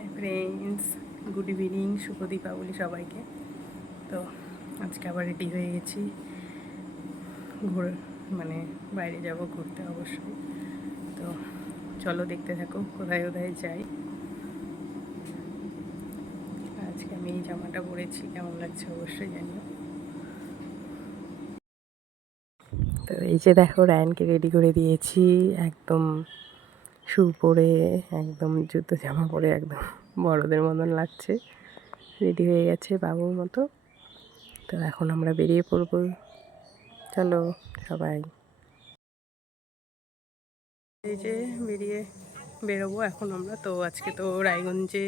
Hi friends, good evening, শুভ দীপাবলি সবাইকে। তো আজকে আবার রেডি হয়ে গেছি, মানে বাইরে যাব ঘুরতে অবশ্যই। তো চলো দেখতে থাকো কোথায় কোথায় যাই। আজকে আমি এই জামাটা পরেছি, কেমন লাগছে অবশ্যই জানিও। তো এই যে দেখো, রায়ানকে রেডি করে দিয়েছি, একদম শু পরে, একদম জুতো জামা পরে, একদম বড়দের মতন লাগছে, রেডি হয়ে গেছে বাবুর মতো। তো এখন আমরা বেরিয়ে পড়বো, চলো সবাই। এই যে বেরোবো এখন আমরা। তো আজকে তো রায়গঞ্জে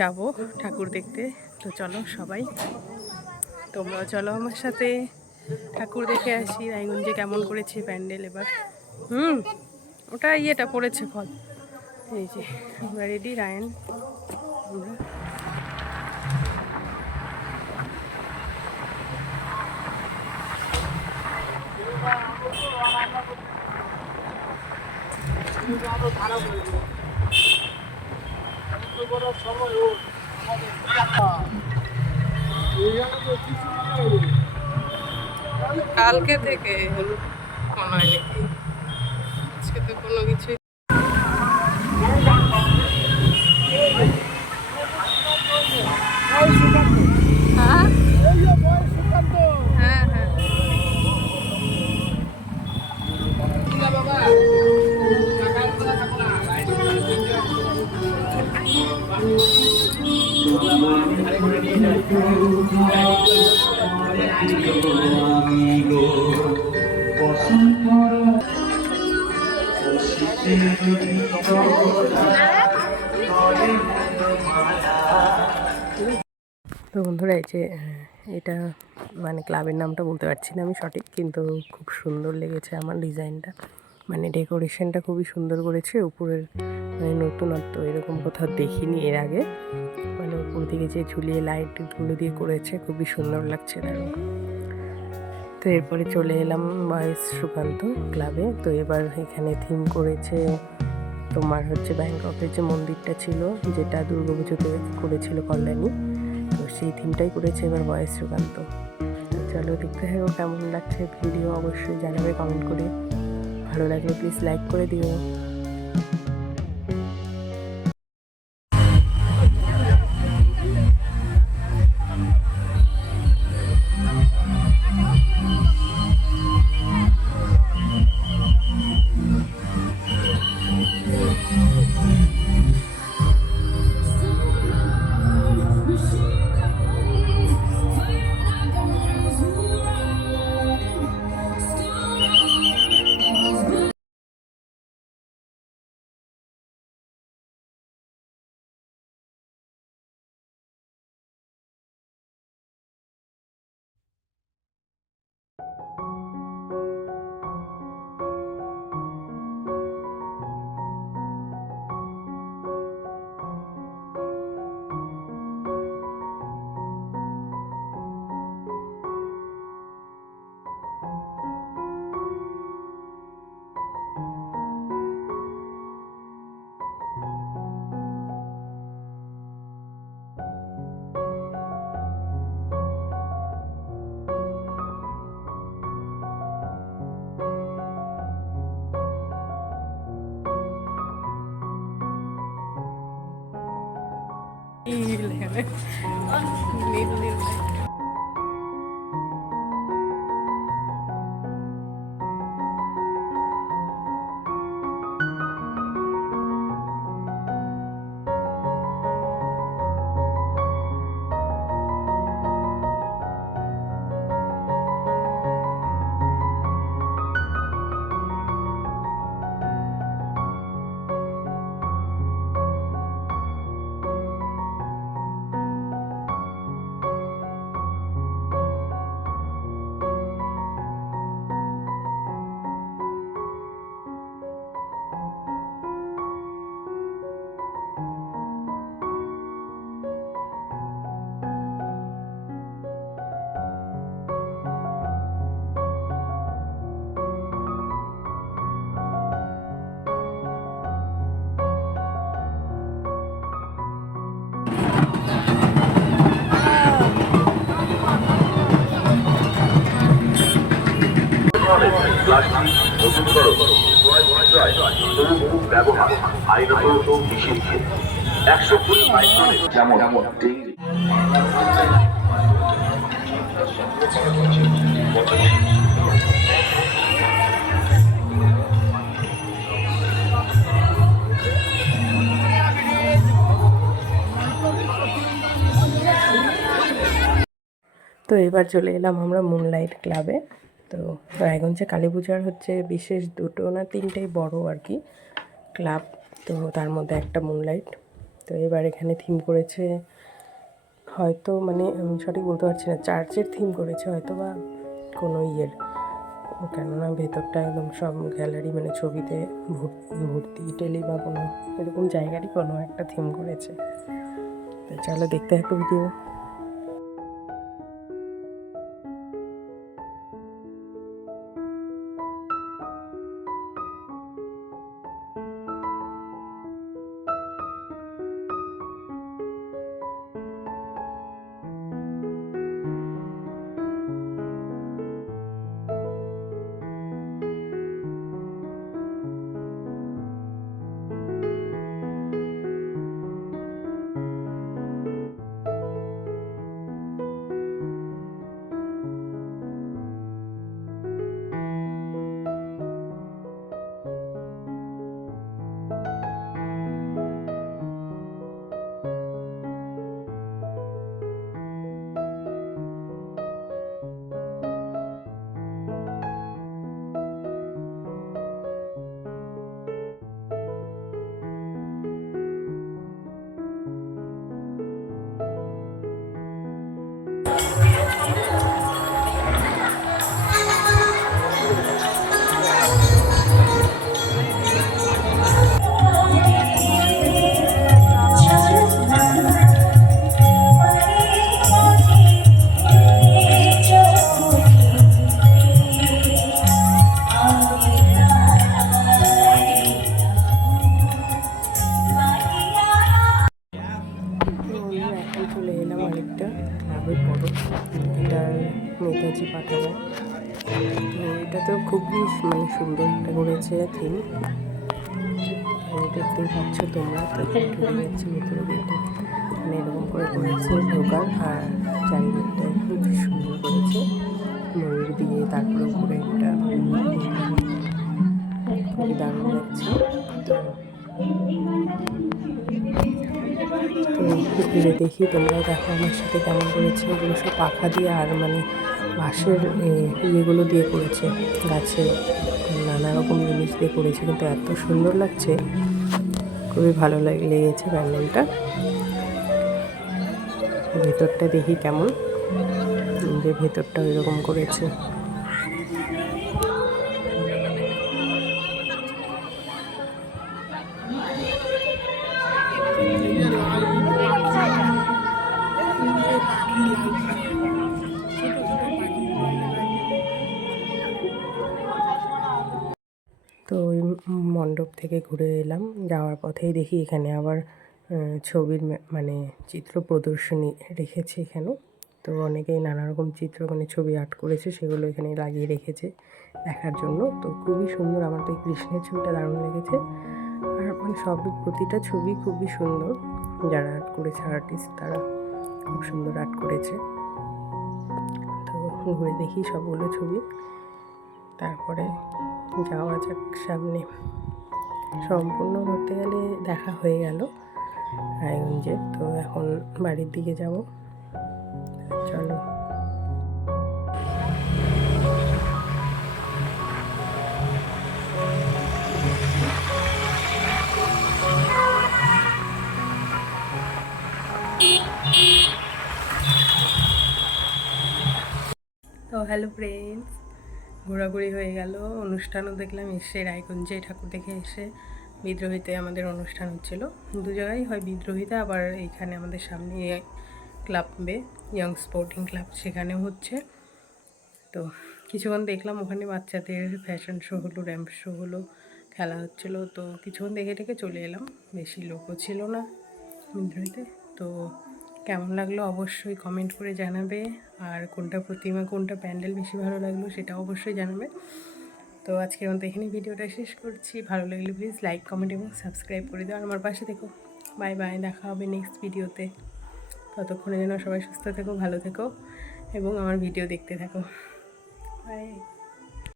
যাব ঠাকুর দেখতে। তো চলো সবাই, তোমরাও চলো আমার সাথে, ঠাকুর দেখে আসি। রায়গঞ্জে কেমন করেছে প্যান্ডেল এবার। ওটা ইয়েটা পড়েছে ফল। এই যে আমরা রেডি, রায়ন আমরা। কালকে থেকে মনে হয় নাকি, আজকে তো কোনো কিছুই। হ্যাঁ হ্যাঁ হ্যাঁ, বাবা তো বন্ধুরা, এই যে এটা মানে ক্লাবের নামটা বলতে পারছি না আমি সঠিক, কিন্তু খুব সুন্দর লেগেছে আমার ডিজাইনটা, মানে ডেকোরেশনটা খুবই সুন্দর করেছে উপরের, মানে নতুনত্ব এরকম কোথাও দেখিনি এর আগে। মানে উপর দিকে যে ঝুলিয়ে লাইটগুলো দিয়ে করেছে, খুবই সুন্দর লাগছে দারুণ। তো এরপরে চলে এলাম বয়েজ সুকান্ত ক্লাবে। তো এবার এখানে থিম করেছে তোমার হচ্ছে ব্যাংককের যে মন্দিরটা ছিল, যেটা দুর্গাপুজোতে করেছিল কল্যাণী, তো সেই থিমটাই করেছে এবার বয়েজ সুকান্ত। চলো দেখতে থাকো কেমন লাগছে ভিডিও, অবশ্যই জানাবে কমেন্ট করে। ভালো লাগলে প্লিজ লাইক করে দিও। নীল এখানে, নীল নীল। ব্যবহার আইনত নিষিদ্ধ 120 মাইক্রনের যেমন তো এবার চলে এলাম আমরা মুনলাইট ক্লাবে। তো রায়গঞ্জে কালী পূজার হচ্ছে বিশেষ 2 না 3টেই বড় আর কি ক্লাব। তো তার মধ্যে একটা মুনলাইট। তো এবার এখানে থিম করেছে হয়তো মানে আমি সঠিক বলতে পারছি না, চার্চের থিম করেছে হয়তো বা কোনো ইয়ের, কেননা ভেতরটা একদম সব গ্যালারি মানে ছবিতে ভর্তি ইটালি বা কোনো এরকম জায়গারই কোনো একটা থিম করেছে। তো চলো দেখতে একটা ভিডিও। এখন চলে এলাম আরেকটা ক্লাবের বড়, এটা নেতাজি পাঠাগার। তো এটা তো খুবই মানে সুন্দর একটা করেছে থিম, দেখতেই পাচ্ছ তোমরা। তো এখানে ঢুকে যাচ্ছে ভেতরে গেটে, মানে এরকম করে করেছে ঢোকার, আর চারিদিকটা খুব সুন্দর করেছে ময়ূর দিয়ে, তারপরে উপরে একটা খুবই দারুণ লাগছে। তো ঘুরে দেখি, তোমরাও দেখো আমার সাথে কেমন করেছে। এগুলো সব পাখা দিয়ে আর মানে বাঁশের ইয়েগুলো দিয়ে করেছে, গাছের নানা রকম জিনিস দিয়ে করেছে, কিন্তু এত সুন্দর লাগছে, খুবই ভালো লেগেছে প্যান্ডেলটা। ভেতরটা দেখি কেমন, যে ভেতরটা এরকম করেছে। তো ওই মণ্ডপ থেকে ঘুরে এলাম, যাওয়ার পথেই দেখি এখানে আবার ছবির মানে চিত্র প্রদর্শনী রেখেছে এখানে। তো অনেকেই নানা রকম চিত্র মানে ছবি আর্ট করেছে, সেগুলো এখানে লাগিয়ে রেখেছে দেখার জন্য। তো খুবই সুন্দর, আমার তো এই কৃষ্ণের ছবিটা দারুণ লেগেছে। আর মানে সবই প্রতিটা ছবি খুবই সুন্দর, যারা আর্ট করেছে আর্টিস্ট তারা খুব সুন্দর আর্ট করেছে। তো ঘুরে দেখি সবগুলো ছবি, তারপরে যাওয়া যাক সামনে। সম্পূর্ণ ধরতে গেলে দেখা হয়ে গেল রায়গঞ্জে, তো এখন বাড়ির দিকে যাব, চলো। তো হ্যালো ফ্রেন্ডস, ঘোরাঘুরি হয়ে গেল, অনুষ্ঠানও দেখলাম, এসে রায়গঞ্জে ঠাকুর দেখে এসে বিদ্রোহীতে আমাদের অনুষ্ঠান হচ্ছিল। 2 জায়গায় হয়, বিদ্রোহীতে আবার এইখানে আমাদের সামনে ক্লাবে ইয়ং স্পোর্টিং ক্লাব, সেখানেও হচ্ছে। তো কিছুক্ষণ দেখলাম, ওখানে বাচ্চাদের ফ্যাশন শো হলো, র্যাম্প শো হলো, খেলা হচ্ছিলো। তো কিছুক্ষণ দেখে চলে এলাম, বেশি লোকও ছিল না বিদ্রোহীতে। তো কেমন লাগলো অবশ্যই কমেন্ট করে জানাবে, আর কোনটা প্রতিমা কোনটা প্যান্ডেল বেশি ভালো লাগলো সেটাও অবশ্যই জানাবে। তো আজকের মতো এখানেই ভিডিওটা শেষ করছি। ভালো লাগলে প্লিজ লাইক কমেন্ট এবং সাবস্ক্রাইব করে দাও, আর আমার পাশে থেকো। বাই বাই, দেখা হবে নেক্সট ভিডিওতে। ততক্ষণে যেন সবাই সুস্থ থেকো, ভালো থেকো এবং আমার ভিডিও দেখতে থাকো। বাই।